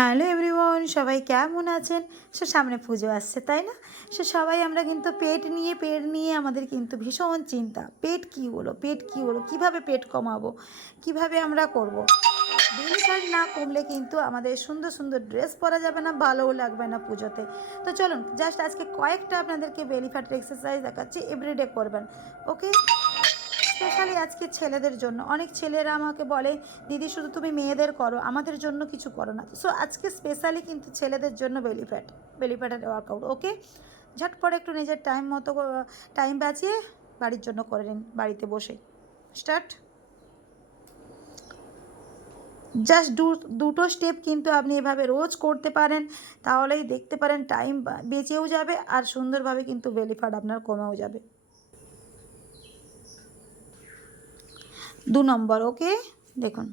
Hello everyone, সবাই কেমন আছেন? সে সামনে পুজো আসছে, তাই না? সে সবাই আমরা কিন্তু পেট নিয়ে পেট নিয়ে আমাদের কিন্তু ভীষণ চিন্তা। পেট কী হলো? পেট কী হলো? কীভাবে পেট কমাবো? কীভাবে আমরা করব। বেলি না কমলে কিন্তু আমাদের সুন্দর সুন্দর ড্রেস পরা যাবে না, ভালোও লাগবে না পুজোতে। তো চলুন, জাস্ট আজকে কয়েকটা আপনাদেরকে বেলি ফ্যাটের এক্সারসাইজ দেখাচ্ছি, এভরিডে করবেন, ওকে? স্পেশালি আজকে ছেলেদের জন্য। অনেক ছেলেরা আমাকে বলে, দিদি, শুধু তুমি মেয়েদের করো, আমাদের জন্য কিছু করো না। সো আজকে স্পেশালি কিন্তু ছেলেদের জন্য বেলি ফ্যাট বেলি ফ্যাটের ওয়ার্কআউট ওকে ঝটপট একটু নিজের টাইম মতো টাইম বাঁচিয়ে বাড়ির জন্য করে নিন, বাড়িতে বসে। স্টার্ট জাস্ট দু, দুটো স্টেপ কিন্তু আপনি এভাবে রোজ করতে পারেন, তাহলেই দেখতে পারেন টাইম বেঁচেও যাবে আর সুন্দরভাবে কিন্তু বেলি ফ্যাট আপনার কমেও যাবে। দু নম্বর ওকে? দেখুন।